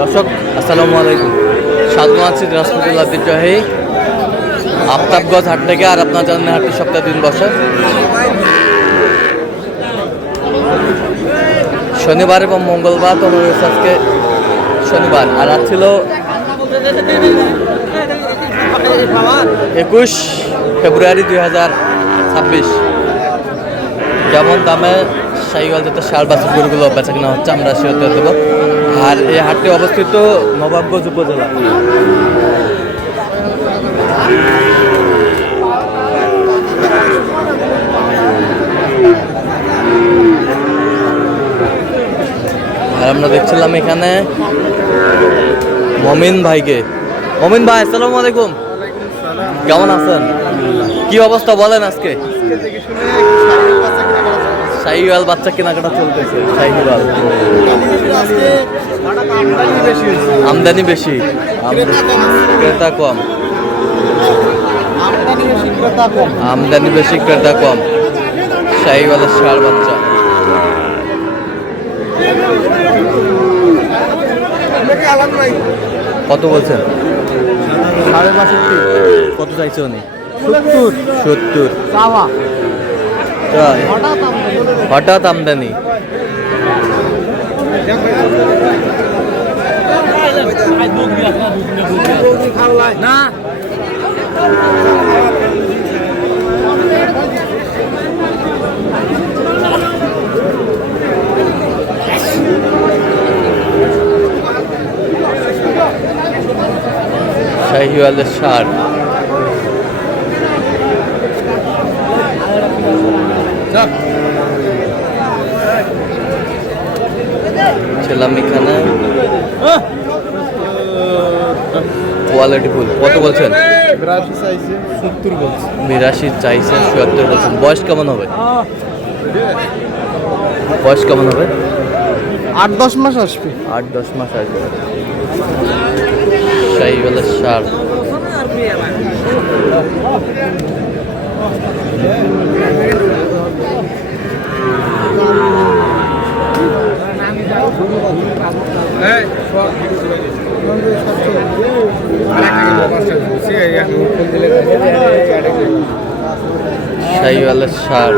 দর্শক আসসালামু আলাইকুম, স্বাগত আছি দিনাজপুর ঐতিহ্যবাহী আফতাবগঞ্জ হাট থেকে। আর আপনার জানেন হাটটি সপ্তাহে 3 বসে, শনিবার এবং মঙ্গলবার। তো আজকে শনিবার, আর আজ ছিল 21 ফেব্রুয়ারি 2026। যেমন দামে শাহিওয়াল জাতের ষাঁড় বাছুর গরুগুলো বেচা কিনা হচ্ছে, আমরা সে দেবো। আর এই হাটটি অবস্থিত নবাবগঞ্জ উপজেলা। আর আমরা দেখছিলাম এখানে মমিন ভাইকে। মমিন ভাই আসসালামু আলাইকুম, কেমন আছেন? কি অবস্থা বলেন আজকে? শাহিওয়াল বাচ্চা কেনাকাটা চলতেছে। শাহিওয়াল আমদানি বেশি, ক্রেতা কম। আমদানি বেশি, ক্রেতা কম। শাহিওয়ালের ষাঁড় বাচ্চা কত বলছেন? 65,000। কত চাইছে উনি? 70। হঠাৎ আমদানি। না শাহিওয়ালের ষাঁড় ছিলাম এখানে। Quality full. কত বলছেন? 82 চাইছে, 76 বলছেন। বয়স কেমন হবে? বয়স কেমন হবে? 8-10 মাস আসবে। 8-10 মাস আসবে। শাহিওয়ালের ষাঁড়। শাহিওয়ালের ষাঁড়।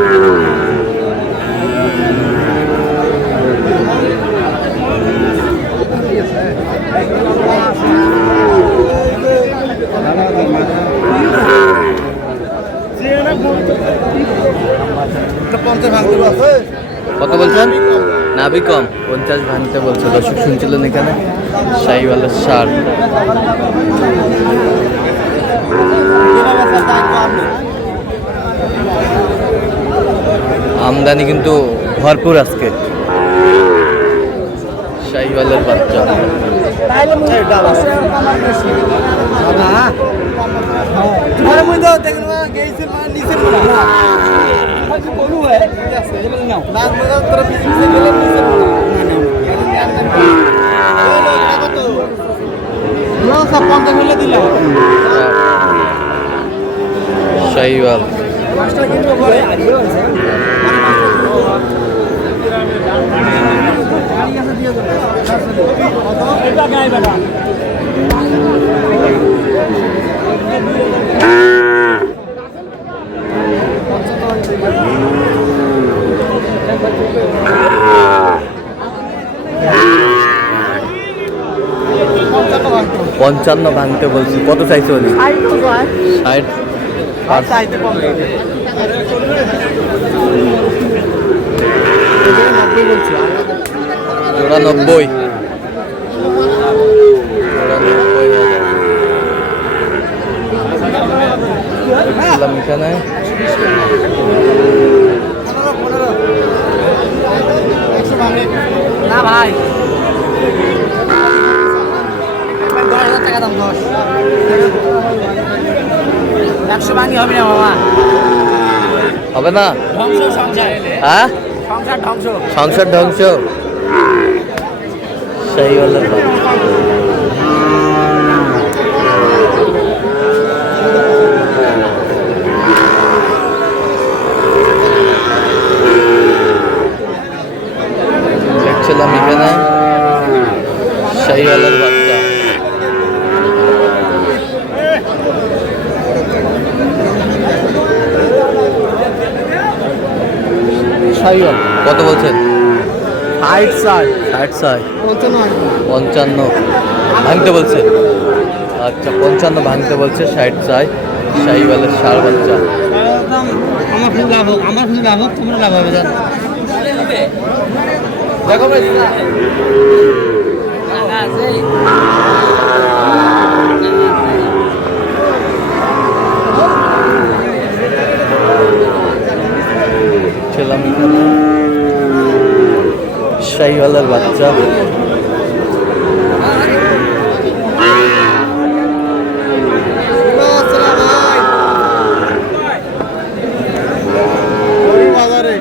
কত বলছেন? নাভি কম, 50 ভাঙতে বলছে। দর্শক শুনছিলেন এখানে শাহিওয়ালের ষাঁড়। আমদানি কিন্তু ভরপুর আজকে। শাহিওয়ালের বাচ্চা শাহিওয়াল। পঞ্চান্ন ভাঙতে বলছি। কত চাইছে উনি? 60। জোড়া 90। এখানে না ভাই, 10,000 টাকা দাম। 10 100 ভাঙি হবে না মামা, হবে না। ধ্বংস সংসার। হ্যাঁ, সংসার ধ্বংস, সংসার ধ্বংস। শাহিওয়ালের দেখছিলাম এখানে শাহিওয়ালের বাচ্চা। শাহিওয়াল কত বলছেন? হাইট সাইজ 60 চাই, 55 55 ভাঙতে বলছে। আচ্ছা 55 ভাঙতে বলছে, 60 চাই। শাহিওয়ালের ষাঁড় বাচ্চা। আমার শুধু লাভ হোক, আমার শুধু লাভ হোক, তোমরা লাভ হবে জান। দেখো ভাই, ছিলাম এখানে শাহিওয়ালের বাচ্চা। বাজারে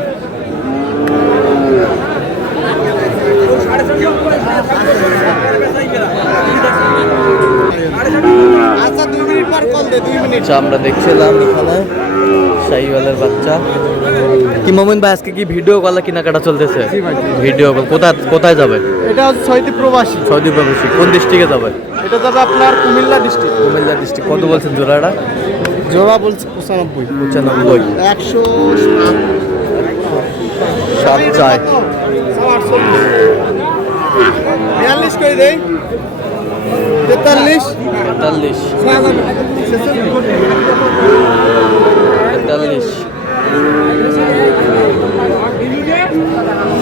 আচ্ছা 2 মিনিট পর কল দে, 2 মিনিট। আচ্ছা আমরা দেখছিলাম এখানে শাহিওয়ালের বাচ্চা। কি মোমিন ভাই, আজকে কি ভিডিও কলে কেনাকাটা চলতেছে? জি ভাই, জি। ভিডিও কল কোথায় কোথায় যাবে? এটা হচ্ছে সৌদি প্রবাসী। সৌদি প্রবাসী কোন ডিস্ট্রিক্টে যাবে? এটা যাবে আপনার কুমিল্লা ডিস্ট্রিক্ট। কুমিল্লা ডিস্ট্রিক্ট। কত বলছেন জোড়াটা? জোড়া বলছে 95 95 100 7 চাই। 42 করে দেই 43 43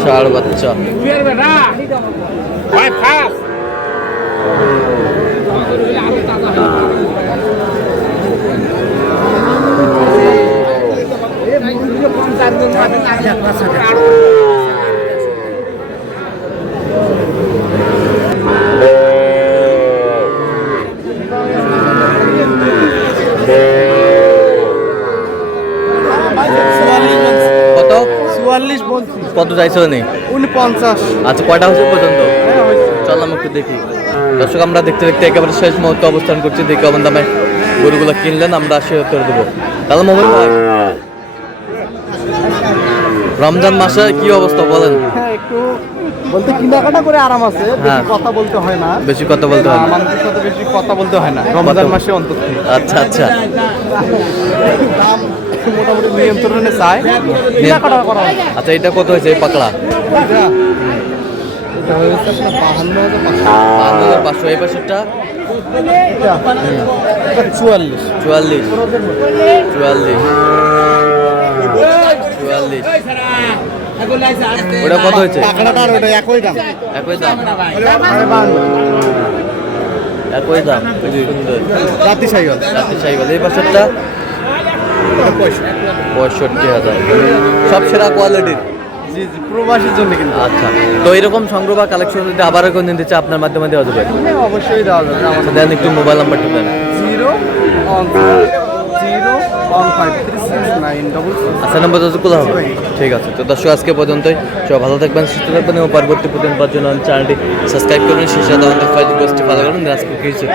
ষাঁড় বাচ্চা। কত 44 বলছি কত চাইছিল নেই? 49। আচ্ছা কয়টা হচ্ছে পর্যন্ত? হ্যাঁ হয়েছে। চললাম একটু দেখি। দর্শক আমরা দেখতে দেখতে একেবারে শেষ মুহূর্তে অবস্থান করছি। দেখি কেমন দামে গরুগুলো কিনলেন, আমরা সে উত্তর দেবো। তাহলে মোবাইল ভাই, রমজান মাসে কি অবস্থা বলেন? হ্যাঁ একটু বলতে কেনাকাটা করে আরাম আছে, হ্যাঁ। বেশি কথা বলতে হয় না। বেশি কথা বলতে হয় না। মানুষের সাথে বেশি কথা বলতে হয় না রমজান মাসে অন্তত। আচ্ছা আচ্ছা, দাম মোটামুটি নিয়ন্ত্রণে চায়, কেনাকাটা করা হয়। আচ্ছা এটা কত হয়েছে এই পাকড়া? এটা এটা হয়েছে আপনার 52,500। 52,500। এই পাশেরটা এটা 44। 44 44 44। ওটা কত হয়েছে? টাকাটা আর ওটা একই দাম। একই দাম, 52 একই দাম। খুবই সুন্দর রাতি সাইকেল। রাতে চাইবেন। এই পাশেরটা 65,000। সব সেরা কোয়ালিটির। জি জি, প্রবাসীর জন্য কিন্তু। আচ্ছা, তো এরকম সংগ্রহ বা কালেকশন যদি আবারও কোনো দিন দিচ্ছে আপনার মাধ্যমে দেওয়া যাবে? হ্যাঁ, অবশ্যই দেওয়া যাবে। আচ্ছা দেন একটু মোবাইল নাম্বারটা দেন। 015369666। আচ্ছা নাম্বার যতগুলো হবে। ঠিক আছে, তো দর্শক আজকে পর্যন্তই। সব ভালো থাকবেন, সুস্থ থাকবেন এবং পরবর্তী প্রতিদিন পাওয়ার জন্য চ্যানেলটি সাবস্ক্রাইব করবেন। শেষে আমাদের ফেসবুক পেজটি ফলো করুন। আজকে কিছু